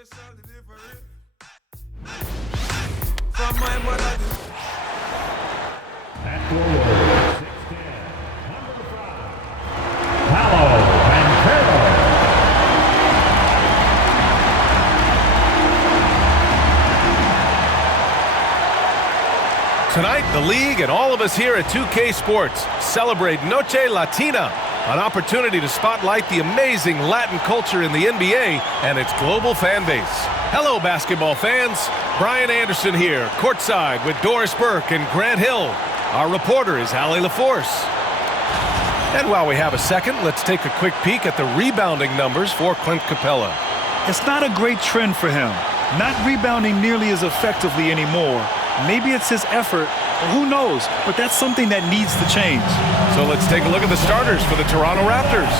At forward, 6'10", number 5, Paolo. Tonight, the league and all of us here at 2K Sports celebrate Noche Latina, an opportunity to spotlight the amazing Latin culture in the NBA and its global fan base. Hello, basketball fans. Brian Anderson here, courtside with Doris Burke and Grant Hill. Our reporter is Allie LaForce. And while we have a second, let's take a quick peek at the rebounding numbers for Clint Capella. It's not a great trend for him. Not rebounding nearly as effectively anymore. Maybe it's his effort, or who knows, but that's something that needs to change. So let's take a look at the starters for the Toronto Raptors.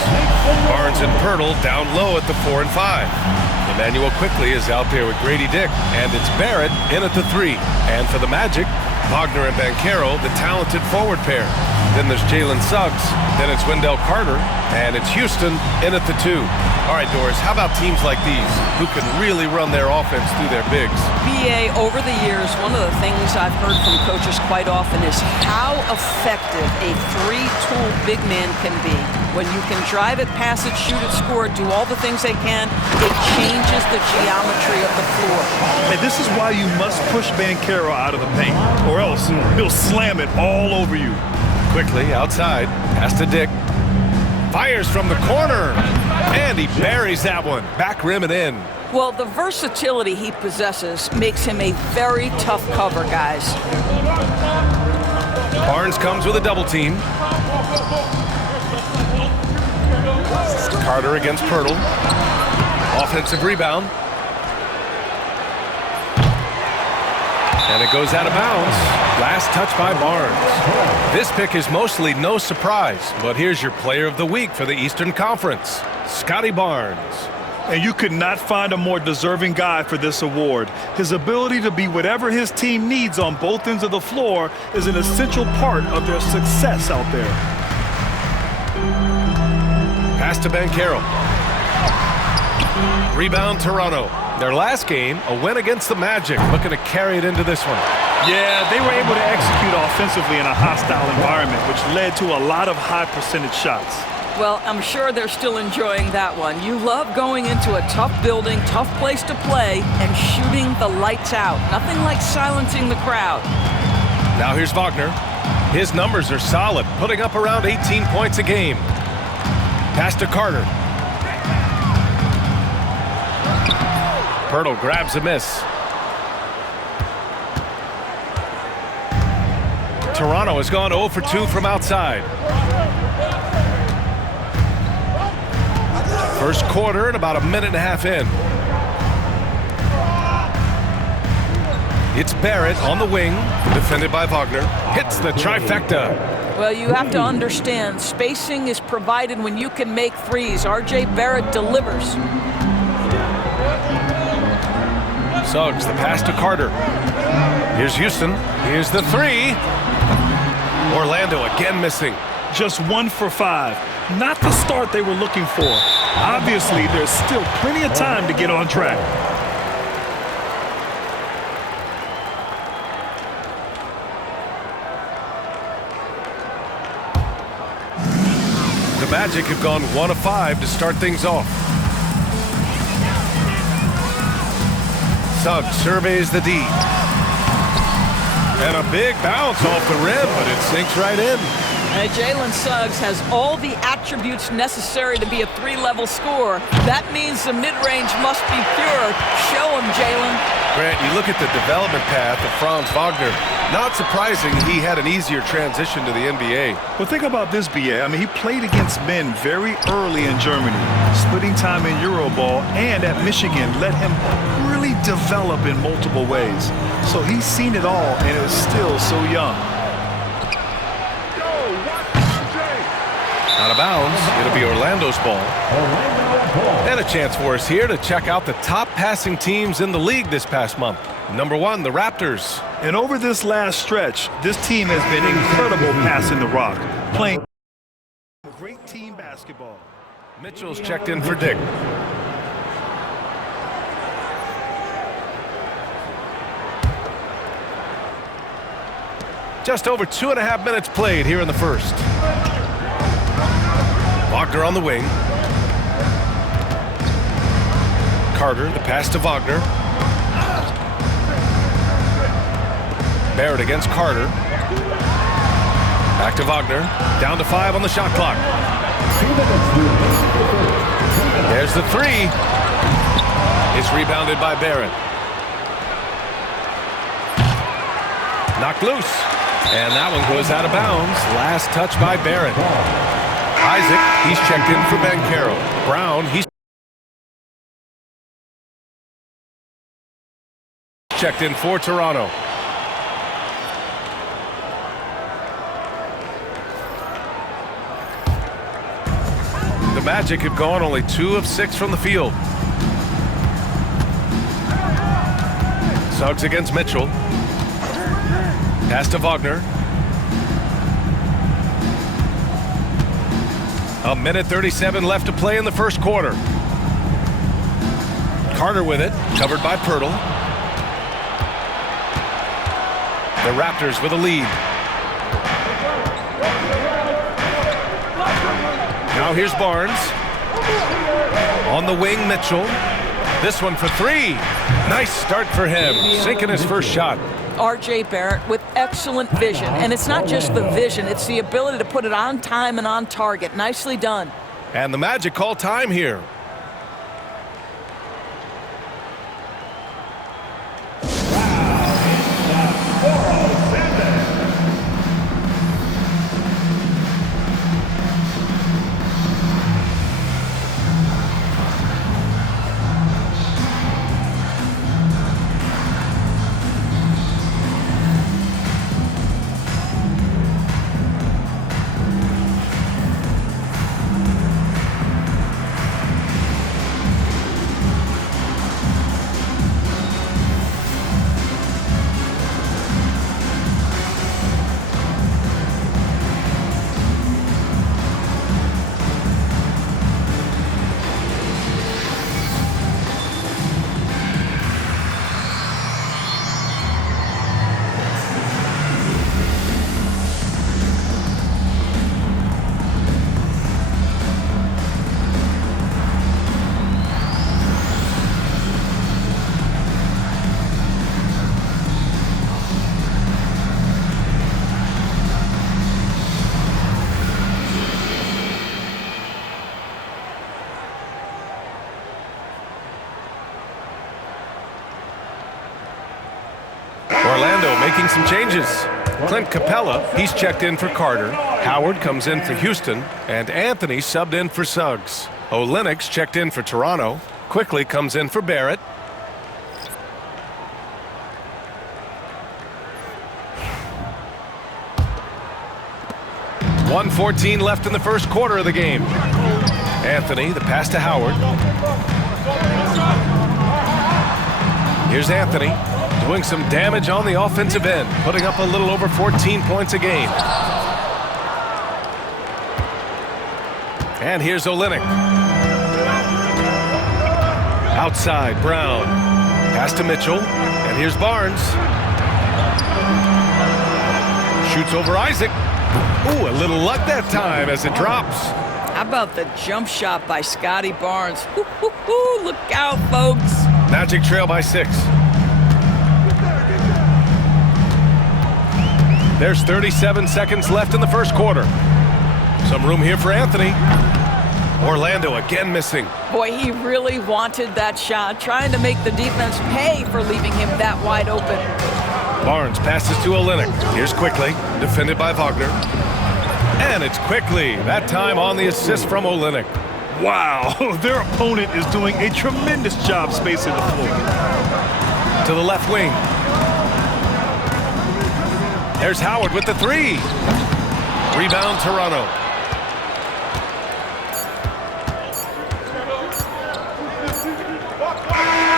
Barnes and Pirtle down low at the 4 and 5. Emmanuel Quickley is out there with Grady Dick, and it's Barrett in at the 3. And for the Magic, Wagner and Banchero, the talented forward pair. Then there's Jalen Suggs, then it's Wendell Carter, and it's Houston in at the 2. All right, Doris, how about teams like these who can really run their offense through their bigs? BA, over the years, one of the things I've heard from coaches quite often is how effective a three-tool big man can be. When you can drive it, pass it, shoot it, score it, do all the things they can, it changes the geometry of the floor. And this is why you must push Banchero out of the paint, or else he'll slam it all over you. Quickly outside, pass to Dick. Fires from the corner, and he buries that one. Back rim and in. Well, the versatility he possesses makes him a very tough cover, guys. Barnes comes with a double team. Carter against Pirtle. Offensive rebound. And it goes out of bounds. Last touch by Barnes. This pick is mostly no surprise, but here's your player of the week for the Eastern Conference, Scotty Barnes. And you could not find a more deserving guy for this award. His ability to be whatever his team needs on both ends of the floor is an essential part of their success out there. Pass to Banchero. Rebound Toronto. Their last game, a win against the Magic, looking to carry it into this one. Yeah, they were able to execute offensively in a hostile environment, which led to a lot of high percentage shots. Well, I'm sure they're still enjoying that one. You love going into a tough building, tough place to play, and shooting the lights out. Nothing like silencing the crowd. Now here's Wagner. His numbers are solid, putting up around 18 points a game. Pass to Carter. Pirtle grabs a miss. Toronto has gone 0 for 2 from outside. First quarter and about a minute and a half in. It's Barrett on the wing, defended by Wagner. Hits the trifecta. Well, you have to understand, spacing is provided when you can make threes. R.J. Barrett delivers. Suggs, the pass to Carter. Here's Houston. Here's the 3. Orlando again missing. Just 1 for 5. Not the start they were looking for. Obviously, there's still plenty of time to get on track. The Magic have gone 1 of 5 to start things off. Suggs surveys the D. And a big bounce off the rim, but it sinks right in. Jalen Suggs has all the attributes necessary to be a three-level scorer. That means the mid-range must be pure. Show him, Jalen. Grant, you look at the development path of Franz Wagner. Not surprising he had an easier transition to the NBA. Well, think about this, BA. I mean, he played against men very early in Germany. Splitting time in Euroball and at Michigan let him really develop in multiple ways. So he's seen it all and is still so young. Out of bounds, it'll be Orlando's ball. And a chance for us here to check out the top passing teams in the league this past month. Number 1, the Raptors. And over this last stretch, this team has been incredible passing the rock, playing great team basketball. Mitchell's checked in for Dick. Just over 2.5 minutes played here in the first. Wagner on the wing. Carter, the pass to Wagner. Barrett against Carter. Back to Wagner. Down to 5 on the shot clock. There's the three. It's rebounded by Barrett. Knocked loose. And that one goes out of bounds. Last touch by Barrett. Isaac, he's checked in for Banchero. Brown, he's checked in for Toronto. The Magic have gone only 2 of 6 from the field. Suggs against Mitchell. Pass to Wagner. 1:37 left to play in the first quarter. Carter with it, covered by Pirtle. The Raptors with a lead. Now here's Barnes. On the wing, Mitchell. This one for 3. Nice start for him, sinking his first shot. R.J. Barrett with excellent vision. And it's not just the vision, it's the ability to put it on time and on target. Nicely done. And the Magic call time here. Orlando making some changes. Clint Capella, he's checked in for Carter. Howard comes in for Houston. And Anthony subbed in for Suggs. Olenek's checked in for Toronto. Quickly comes in for Barrett. .114 left in the first quarter of the game. Anthony, the pass to Howard. Here's Anthony. Doing some damage on the offensive end, putting up a little over 14 points a game. And here's Olenek. Outside, Brown. Pass to Mitchell. And here's Barnes. Shoots over Isaac. Ooh, a little luck that time as it drops. How about the jump shot by Scotty Barnes? Look out, folks. Magic trail by 6. There's 37 seconds left in the first quarter. Some room here for Anthony. Orlando again missing. Boy, he really wanted that shot, trying to make the defense pay for leaving him that wide open. Barnes passes to Olenek. Here's Quickly, defended by Wagner. And it's Quickly, that time on the assist from Olenek. Wow, their opponent is doing a tremendous job spacing the floor. To the left wing. There's Howard with the 3. Rebound, Toronto.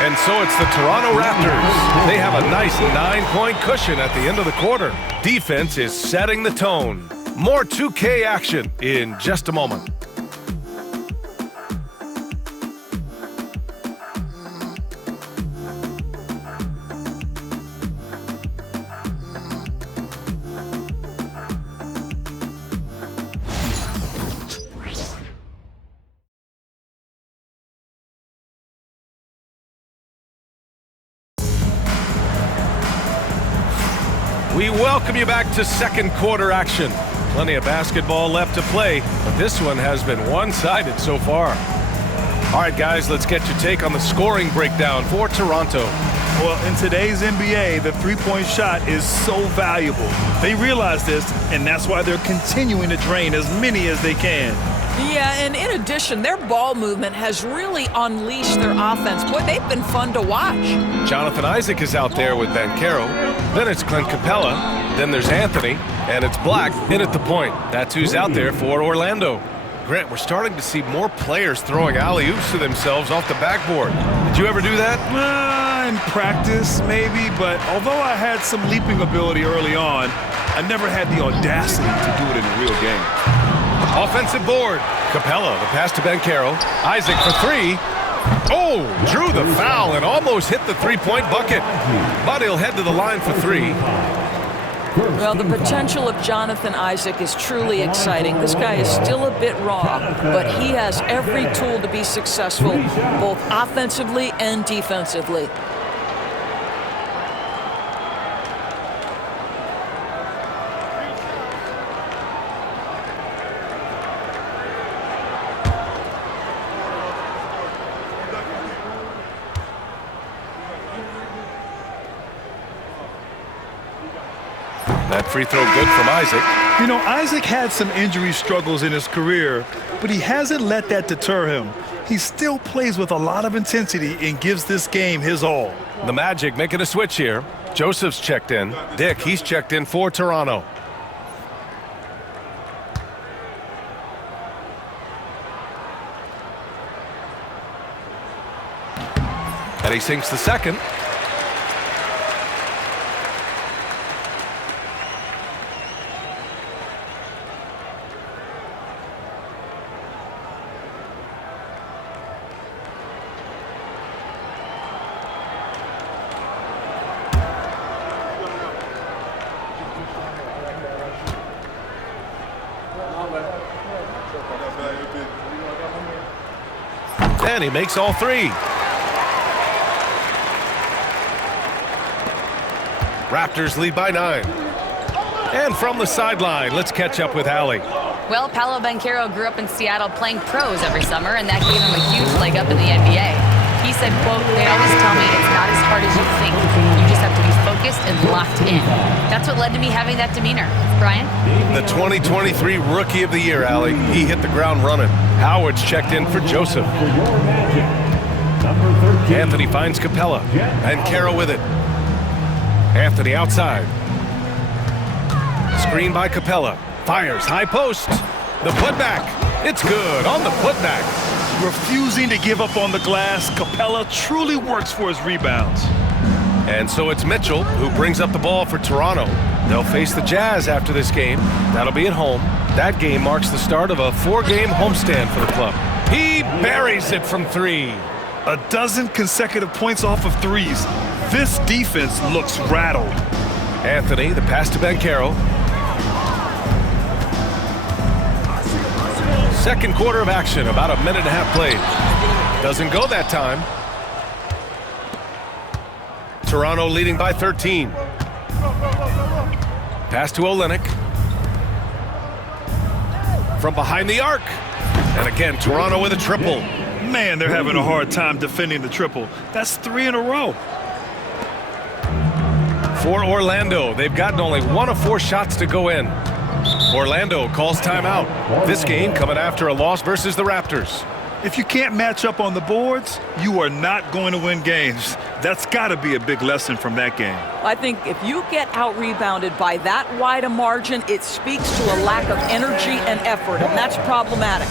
And so it's the Toronto Raptors. They have a nice 9-point cushion at the end of the quarter. Defense is setting the tone. More 2K action in just a moment. We welcome you back to second quarter action. Plenty of basketball left to play, but this one has been one-sided so far. All right, guys, let's get your take on the scoring breakdown for Toronto. Well, in today's NBA, the three-point shot is so valuable. They realize this, and that's why they're continuing to drain as many as they can. Yeah, and in addition, their ball movement has really unleashed their offense. Boy, they've been fun to watch. Jonathan Isaac is out there with Banchero. Then it's Clint Capella. Then there's Anthony. And it's Black in at the point. That's who's out there for Orlando. Grant, we're starting to see more players throwing alley-oops to themselves off the backboard. Did you ever do that? In practice, maybe, but although I had some leaping ability early on, I never had the audacity to do it in a real game. Offensive board. Capella, the pass to Banchero. Isaac for three. Oh, drew the foul and almost hit the three-point bucket. But he'll head to the line for three. Well, the potential of Jonathan Isaac is truly exciting. This guy is still a bit raw, but he has every tool to be successful, both offensively and defensively. That free throw good from Isaac. You know, Isaac had some injury struggles in his career, but he hasn't let that deter him. He still plays with a lot of intensity and gives this game his all. The Magic making a switch here. Joseph's checked in. Dick, he's checked in for Toronto. And he sinks the second. And he makes all three. Raptors lead by 9. And from the sideline, let's catch up with Allie. Well, Paolo Banchero grew up in Seattle playing pros every summer, and that gave him a huge leg up in the NBA. He said, quote, "They always tell me it's not as hard as you think. You just have to be focused and locked in." That's what led to me having that demeanor. Brian? The 2023 Rookie of the Year, Allie. He hit the ground running. Howard's checked in for Joseph. Anthony finds Capella. And Caro with it. Anthony outside. Screen by Capella. Fires, high post. The putback. It's good on the putback. Refusing to give up on the glass, Capella truly works for his rebounds. And so it's Mitchell who brings up the ball for Toronto. They'll face the Jazz after this game. That'll be at home. That game marks the start of a 4-game homestand for the club. He buries it from 3. A dozen consecutive points off of threes. This defense looks rattled. Anthony, the pass to Banchero. Second quarter of action, about a minute and a half played. Doesn't go that time. Toronto leading by 13. Pass to Olynyk. From behind the arc. And again, Toronto with a triple. Man, they're having a hard time defending the triple. That's 3 in a row. For Orlando, they've gotten only 1 of 4 shots to go in. Orlando calls timeout. This game coming after a loss versus the Raptors. If you can't match up on the boards, you are not going to win games. That's got to be a big lesson from that game. I think if you get out-rebounded by that wide a margin, it speaks to a lack of energy and effort, and that's problematic.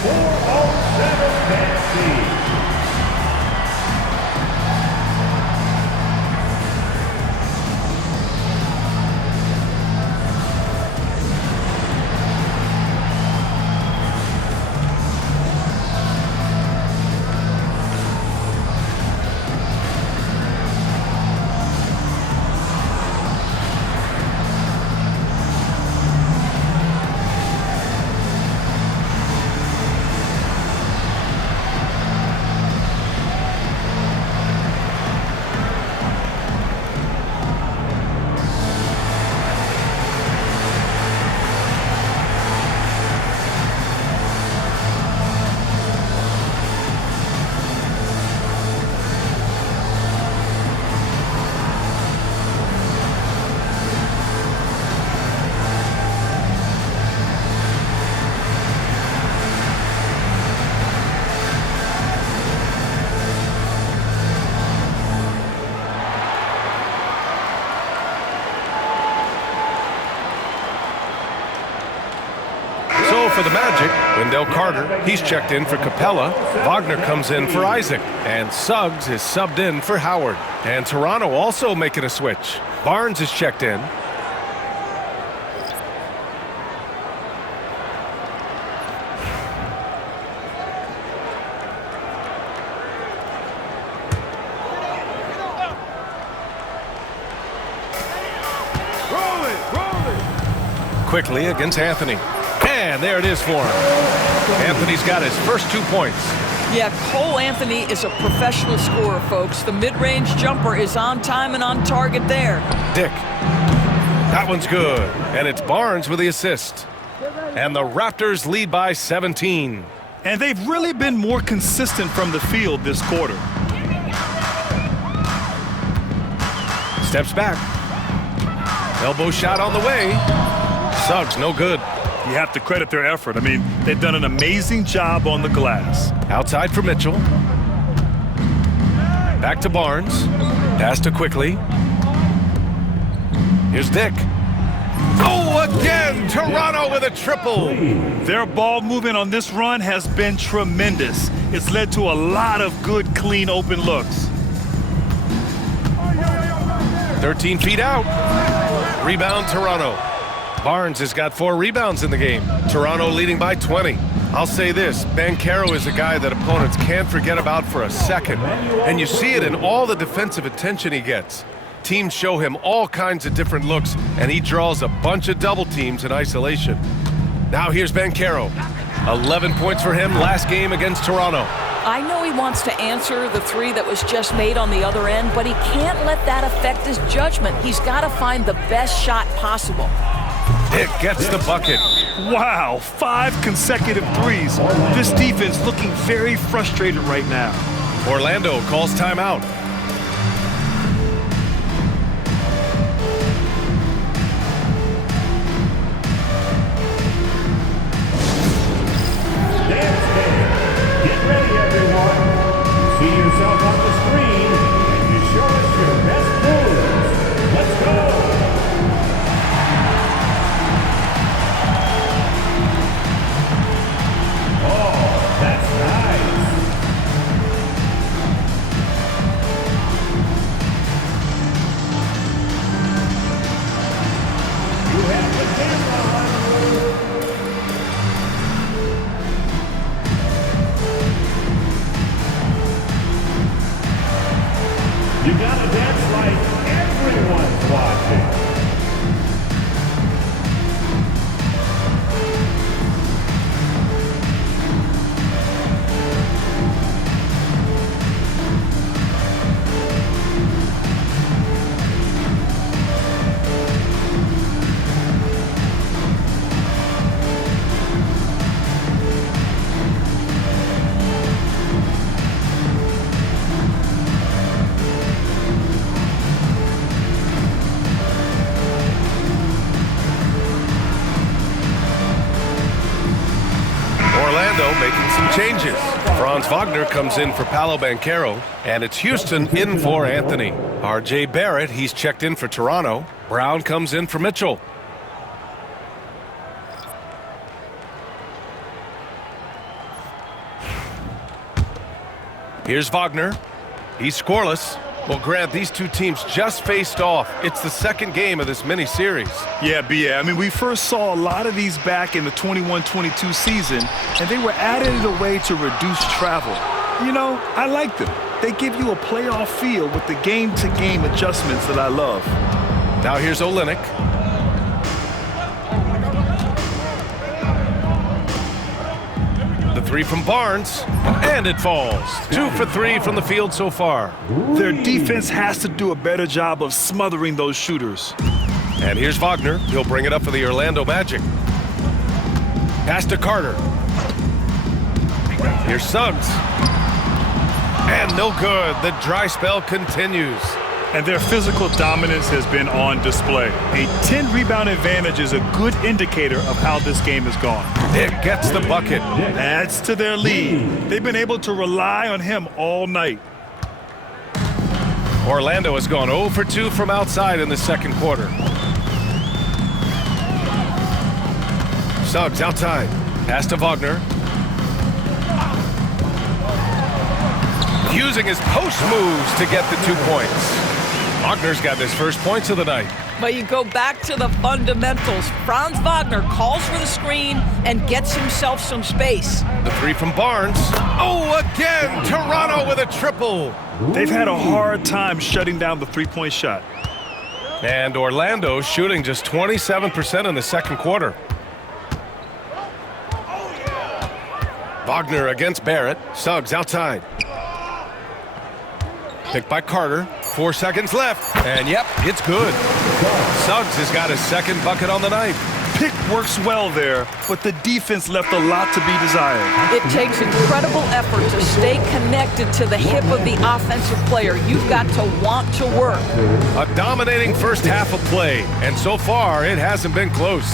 for the Magic. Wendell Carter, he's checked in for Capella. Wagner comes in for Isaac. And Suggs is subbed in for Howard. And Toronto also making a switch. Barnes is checked in. Quickly against Anthony. And there it is for him. Anthony's got his first 2 points. Yeah, Cole Anthony is a professional scorer, folks. The mid-range jumper is on time and on target there. Dick. That one's good. And it's Barnes with the assist. And the Raptors lead by 17. And they've really been more consistent from the field this quarter. Steps back. Elbow shot on the way. Suggs, no good. You have to credit their effort. I mean, they've done an amazing job on the glass. Outside for Mitchell. Back to Barnes. Pass to Quickly. Here's Dick. Oh, again! Toronto with a triple. Their ball movement on this run has been tremendous. It's led to a lot of good, clean, open looks. 13 feet out. Rebound, Toronto. Barnes has got 4 rebounds in the game. Toronto leading by 20. I'll say this, Banchero is a guy that opponents can't forget about for a second. And you see it in all the defensive attention he gets. Teams show him all kinds of different looks, and he draws a bunch of double teams in isolation. Now here's Banchero. 11 points for him last game against Toronto. I know he wants to answer the 3 that was just made on the other end, but he can't let that affect his judgment. He's got to find the best shot possible. Dick gets the bucket. Wow, 5 consecutive threes. This defense looking very frustrated right now. Orlando calls timeout. Dance Day. Get ready, everyone. See yourself on the screen, and you show us your best moves. Let's go. Oh, that's nice. You have the camera on you. You gotta dance like everyone's watching. Orlando making some changes. Franz Wagner comes in for Paolo Banchero, and it's Houston in for Anthony. R.J. Barrett, he's checked in for Toronto. Brown comes in for Mitchell. Here's Wagner. He's scoreless. Well, Grant, these two teams just faced off. It's the second game of this mini-series. Yeah, B.A. I mean, we first saw a lot of these back in the 21-22 season, and they were added in a way to reduce travel. You know, I like them. They give you a playoff feel with the game-to-game adjustments that I love. Now here's Olynyk. The 3 from Barnes, and it falls. 2 for 3 from the field so far. Their defense has to do a better job of smothering those shooters. And here's Wagner. He'll bring it up for the Orlando Magic. Pass to Carter. Here's Suggs. And no good. The dry spell continues. And their physical dominance has been on display. A 10-rebound advantage is a good indicator of how this game has gone. It gets the bucket. Adds to their lead. They've been able to rely on him all night. Orlando has gone 0 for 2 from outside in the second quarter. Suggs outside. Pass to Wagner. Using his post moves to get the 2 points. Wagner's got his first points of the night. But you go back to the fundamentals. Franz Wagner calls for the screen and gets himself some space. The 3 from Barnes. Oh, again, Toronto with a triple. They've had a hard time shutting down the three-point shot. And Orlando shooting just 27% in the second quarter. Wagner against Barrett. Suggs outside. Picked by Carter. 4 seconds left. And yep, it's good. Suggs has got his second bucket on the night. Pick works well there, but the defense left a lot to be desired. It takes incredible effort to stay connected to the hip of the offensive player. You've got to want to work. A dominating first half of play, and so far it hasn't been close.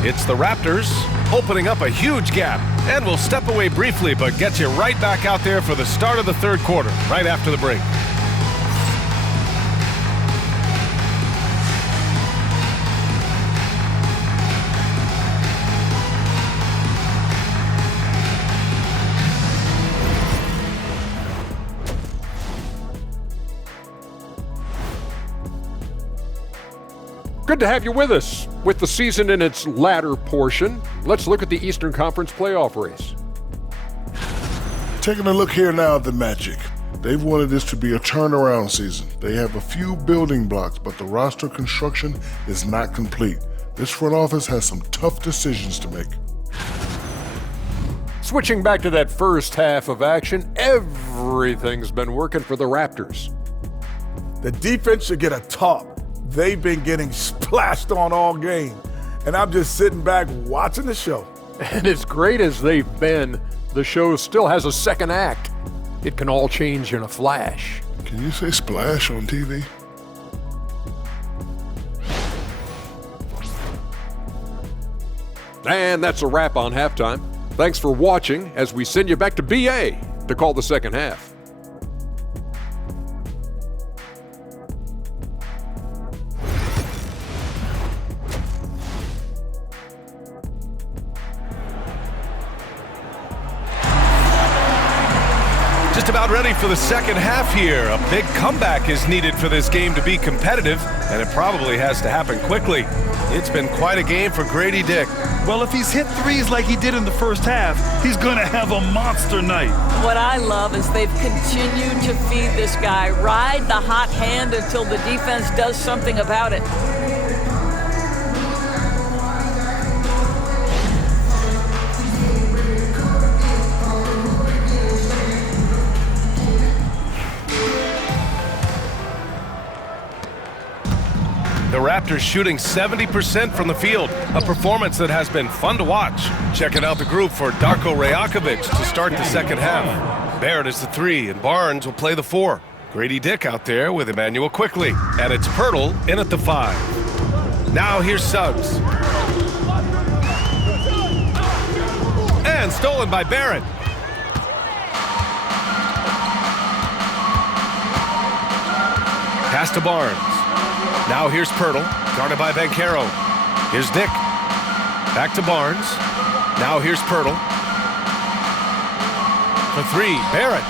It's the Raptors opening up a huge gap, and we'll step away briefly, but get you right back out there for the start of the third quarter, right after the break. Good to have you with us. With the season in its latter portion, let's look at the Eastern Conference playoff race. Taking a look here now at the Magic. They've wanted this to be a turnaround season. They have a few building blocks, but the roster construction is not complete. This front office has some tough decisions to make. Switching back to that first half of action, everything's been working for the Raptors. The defense should get a talk. They've been getting splashed on all game, and I'm just sitting back watching the show. And as great as they've been, the show still has a second act. It can all change in a flash. Can you say splash on TV? And that's a wrap on halftime. Thanks for watching as we send you back to BA to call the second half. Just about ready for the second half here. A big comeback is needed for this game to be competitive, and it probably has to happen quickly. It's been quite a game for Grady Dick. Well, if he's hit threes like he did in the first half, he's going to have a monster night. What I love is they've continued to feed this guy, ride the hot hand until the defense does something about it. The Raptors shooting 70% from the field, a performance that has been fun to watch. Checking out the group for Darko Rajakovic to start the second half. Barrett is the 3, and Barnes will play the 4. Grady Dick out there with Emmanuel Quickly, and it's Pirtle in at the 5. Now here's Suggs. And stolen by Barrett. Pass to Barnes. Now here's Pirtle, guarded by Banchero. Here's Dick. Back to Barnes. Now here's Pirtle. For 3, Barrett.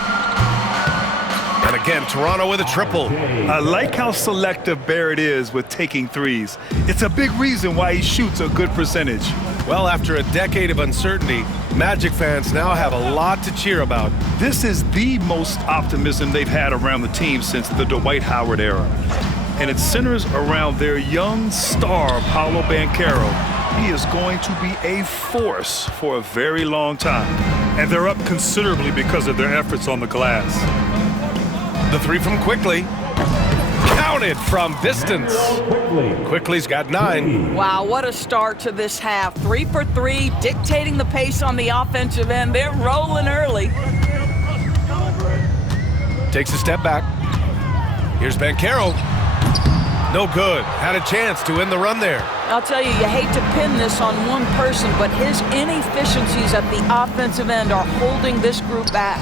And again, Toronto with a triple. I like how selective Barrett is with taking threes. It's a big reason why he shoots a good percentage. Well, after a decade of uncertainty, Magic fans now have a lot to cheer about. This is the most optimism they've had around the team since the Dwight Howard era. And it centers around their young star, Paolo Banchero. He is going to be a force for a very long time. And they're up considerably because of their efforts on the glass. The 3 from Quickly. Counted from distance. Quickly's got 9. Wow, what a start to this half. 3 for 3, dictating the pace on the offensive end. They're rolling early. Takes a step back. Here's Banchero. No good. Had a chance to end the run there. I'll tell you, you hate to pin this on one person, but his inefficiencies at the offensive end are holding this group back.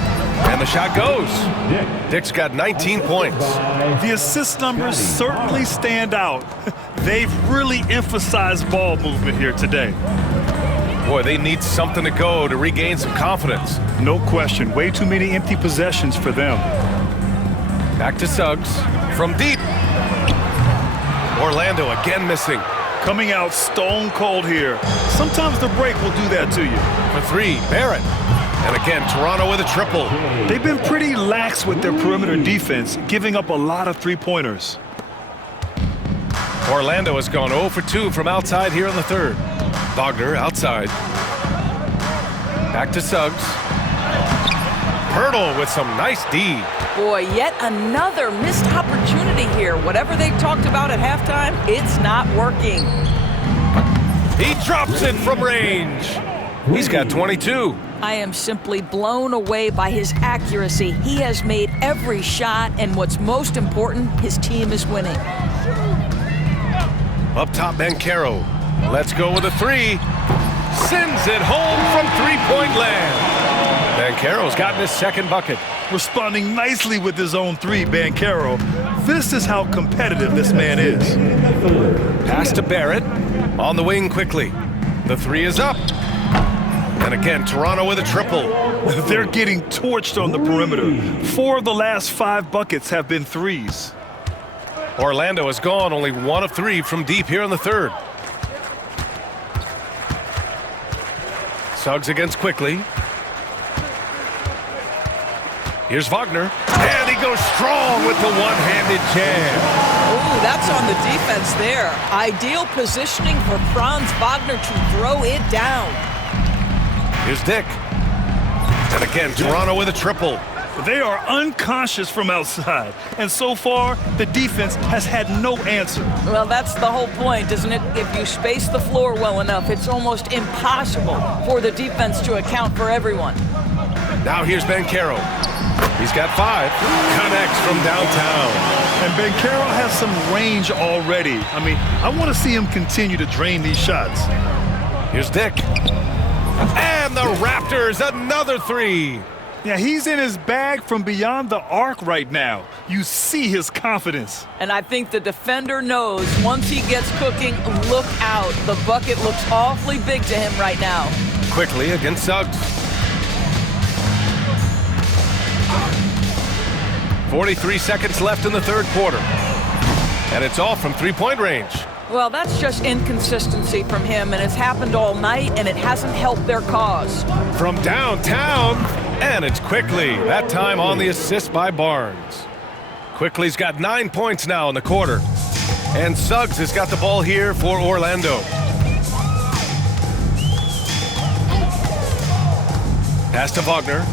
And the shot goes. Dick's got 19 points. The assist numbers certainly stand out. They've really emphasized ball movement here today. Boy, they need something to go to regain some confidence. No question. Way too many empty possessions for them. Back to Suggs. From deep. Orlando again missing. Coming out stone cold here. Sometimes the break will do that to you. For three, Barrett. And again, Toronto with a triple. They've been pretty lax with their perimeter defense, giving up a lot of three-pointers. Orlando has gone 0 for 2 from outside here in the third. Wagner outside. Back to Suggs. Pirtle with some nice D. Boy, yet another missed opportunity here. Whatever they talked about at halftime, it's not working. He drops it from range. He's got 22. I am simply blown away by his accuracy. He has made every shot, and what's most important, his team is winning. Up top, Banchero. Let's go with a three. Sends it home from three-point land. Banchero's gotten his second bucket. Responding nicely with his own three, Banchero. This is how competitive this man is. Pass to Barrett. On the wing quickly. The three is up. And again, Toronto with a triple. They're getting torched on the perimeter. 4 of the last 5 buckets have been threes. Orlando has gone only 1 of 3 from deep here in the third. Suggs against quickly. Here's Wagner. And he goes strong with the one-handed jam. Ooh, that's on the defense there. Ideal positioning for Franz Wagner to throw it down. Here's Dick. And again, Toronto with a triple. They are unconscious from outside, and so far, the defense has had no answer. Well, that's the whole point, isn't it? If you space the floor well enough, it's almost impossible for the defense to account for everyone. Now here's Banchero. He's got 5. Connects from downtown. And Banchero has some range already. I mean, I want to see him continue to drain these shots. Here's Dick. And the Raptors, another 3. Yeah, he's in his bag from beyond the arc right now. You see his confidence. And I think the defender knows once he gets cooking, look out. The bucket looks awfully big to him right now. Quickly against Suggs. 43 seconds left in the third quarter. And it's all from three-point range. Well, that's just inconsistency from him, and it's happened all night, and it hasn't helped their cause. From downtown, and it's Quickly. That time on the assist by Barnes. Quickly's got 9 points now in the quarter. And Suggs has got the ball here for Orlando. Pass to Wagner.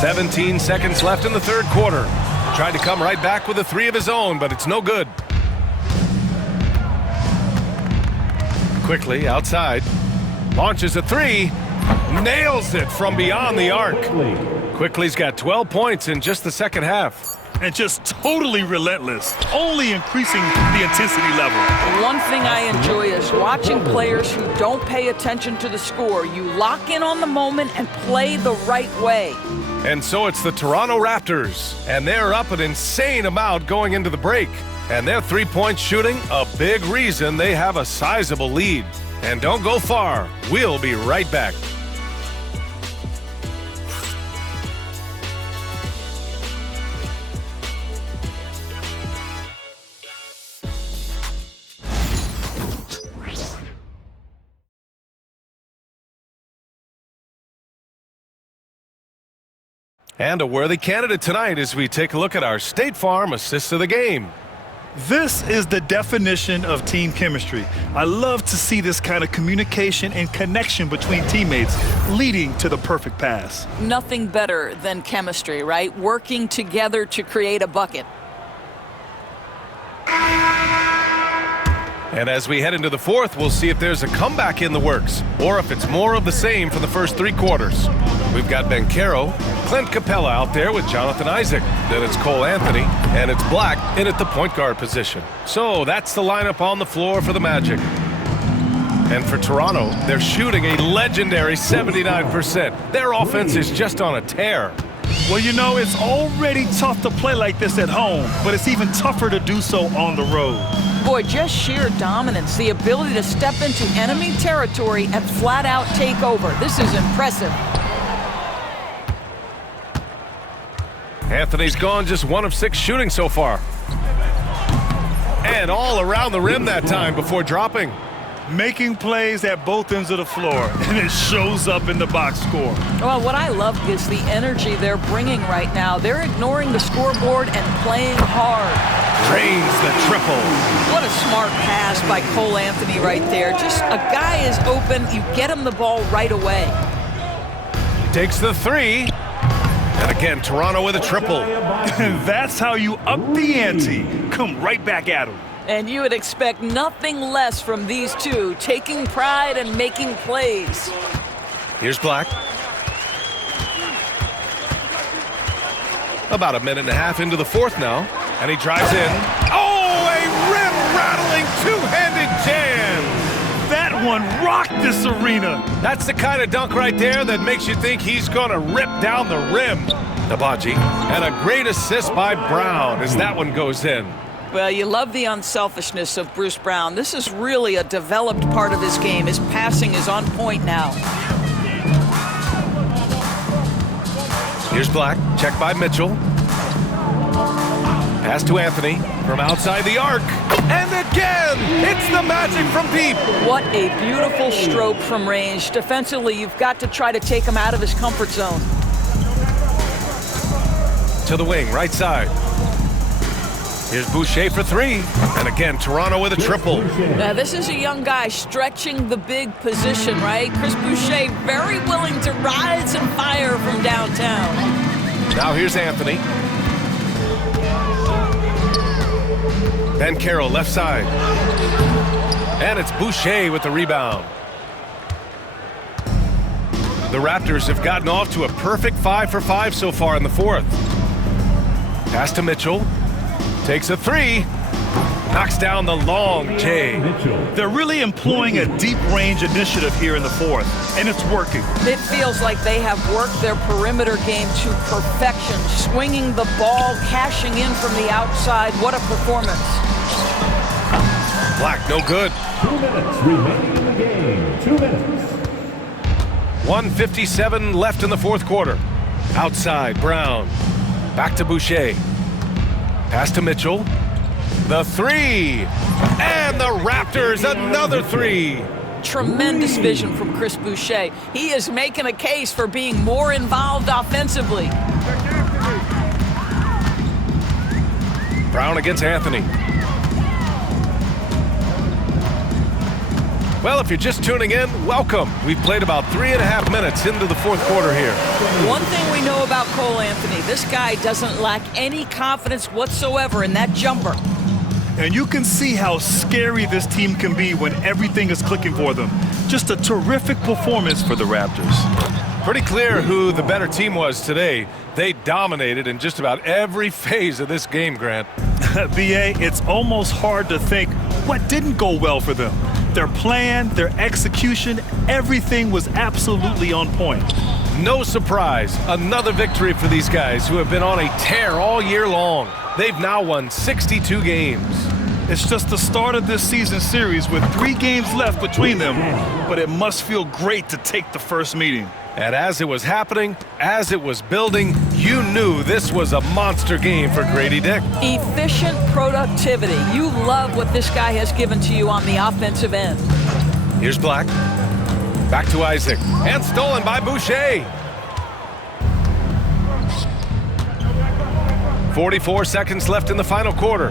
17 seconds left in the third quarter. Tried to come right back with a 3 of his own, but it's no good. Quickly outside. Launches a 3. Nails it from beyond the arc. Quickly's got 12 points in just the second half. And just totally relentless, only increasing the intensity level. One thing I enjoy is watching players who don't pay attention to the score. You lock in on the moment and play the right way. And so it's the Toronto Raptors, and they're up an insane amount going into the break. And their three-point shooting, a big reason they have a sizable lead. And don't go far. We'll be right back. And a worthy candidate tonight as we take a look at our State Farm Assist of the Game. This is the definition of team chemistry. I love to see this kind of communication and connection between teammates leading to the perfect pass. Nothing better than chemistry, right? Working together to create a bucket. And as we head into the fourth, we'll see if there's a comeback in the works or if it's more of the same for the first 3 quarters. We've got Banchero, Clint Capella out there with Jonathan Isaac. Then it's Cole Anthony, and it's Black in at the point guard position. So that's the lineup on the floor for the Magic. And for Toronto, they're shooting a legendary 79%. Their offense is just on a tear. Well, you know, it's already tough to play like this at home, but it's even tougher to do so on the road. Boy, just sheer dominance, the ability to step into enemy territory and flat out take over. This is impressive. Anthony's gone just 1 of 6 shooting so far. And all around the rim that time before dropping. Making plays at both ends of the floor, and it shows up in the box score. Well, what I love is the energy they're bringing right now. They're ignoring the scoreboard and playing hard. Drains the triple. What a smart pass by Cole Anthony right there. Just a guy is open, you get him the ball right away. Takes the 3. And again, Toronto with a triple. And that's how you up the ante. Come right back at him. And you would expect nothing less from these two, taking pride and making plays. Here's Black. About a minute and a half into the fourth now. And he drives in. Oh, a rim-rattling two-handed jam. That one rocked this arena. That's the kind of dunk right there that makes you think he's going to rip down the rim. Nabaji. And a great assist by Brown as that one goes in. Well, you love the unselfishness of Bruce Brown. This is really a developed part of his game. His passing is on point now. Here's Black. Check by Mitchell. Pass to Anthony from outside the arc. And again, it's the magic from deep. What a beautiful stroke from range. Defensively, you've got to try to take him out of his comfort zone. To the wing, right side. Here's Boucher for 3. And again, Toronto with a triple. Now, this is a young guy stretching the big position, right? Chris Boucher very willing to rise and fire from downtown. Now here's Anthony. Ben Carroll, left side. And it's Boucher with the rebound. The Raptors have gotten off to a perfect 5 for 5 so far in the fourth. Pass to Mitchell. Takes a 3. Knocks down the long J. They're really employing a deep range initiative here in the fourth, and it's working. It feels like they have worked their perimeter game to perfection, swinging the ball, cashing in from the outside. What a performance. Black, no good. 2 minutes remaining in the game. 2 minutes. 1:57 left in the fourth quarter. Outside, Brown. Back to Boucher. Pass to Mitchell. The 3. And the Raptors, another 3. Tremendous vision from Chris Boucher. He is making a case for being more involved offensively. Brown against Anthony. Well, if you're just tuning in, welcome. We've played about 3.5 minutes into the fourth quarter here. One thing we know about Cole Anthony, this guy doesn't lack any confidence whatsoever in that jumper. And you can see how scary this team can be when everything is clicking for them. Just a terrific performance for the Raptors. Pretty clear who the better team was today. They dominated in just about every phase of this game, Grant. B.A., it's almost hard to think what didn't go well for them. Their plan, their execution, everything was absolutely on point. No surprise, another victory for these guys who have been on a tear all year long. They've now won 62 games. It's just the start of this season series with 3 games left between them, but it must feel great to take the first meeting. And as it was happening, as it was building, you knew this was a monster game for Grady Dick. Efficient productivity. You love what this guy has given to you on the offensive end. Here's Black. Back to Isaac. And stolen by Boucher. 44 seconds left in the final quarter.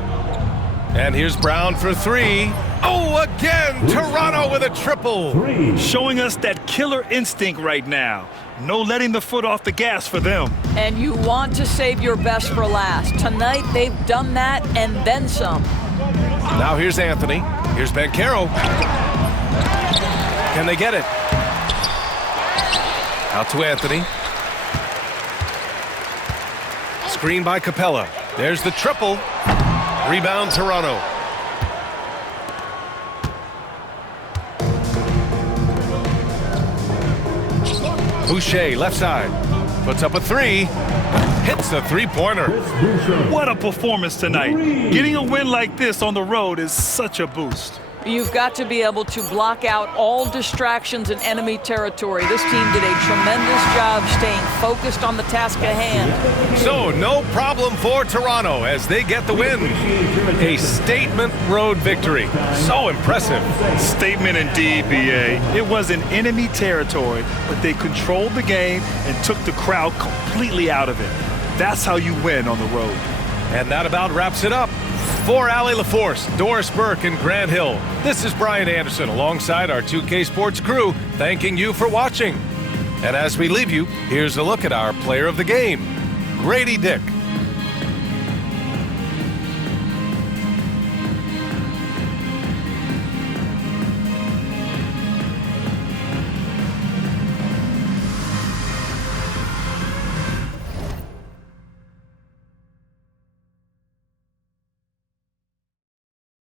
And here's Brown for 3. Oh, again, Toronto with a triple. 3. Showing us that killer instinct right now. No letting the foot off the gas for them. And you want to save your best for last. Tonight, they've done that and then some. Now here's Anthony. Here's Ben Carroll. Can they get it? Out to Anthony. Screen by Capella. There's the triple. Rebound, Toronto. Boucher, left side. Puts up a 3. hits the three-pointer. What a performance tonight. Getting a win like this on the road is such a boost. You've got to be able to block out all distractions in enemy territory. This team did a tremendous job staying focused on the task at hand. So no problem for Toronto as they get the win. A statement road victory. So impressive. Statement indeed, BA. It was in enemy territory, but they controlled the game and took the crowd completely out of it. That's how you win on the road. And that about wraps it up. For Allie LaForce, Doris Burke, and Grant Hill, this is Brian Anderson alongside our 2K Sports crew, thanking you for watching. And as we leave you, here's a look at our player of the game, Grady Dick.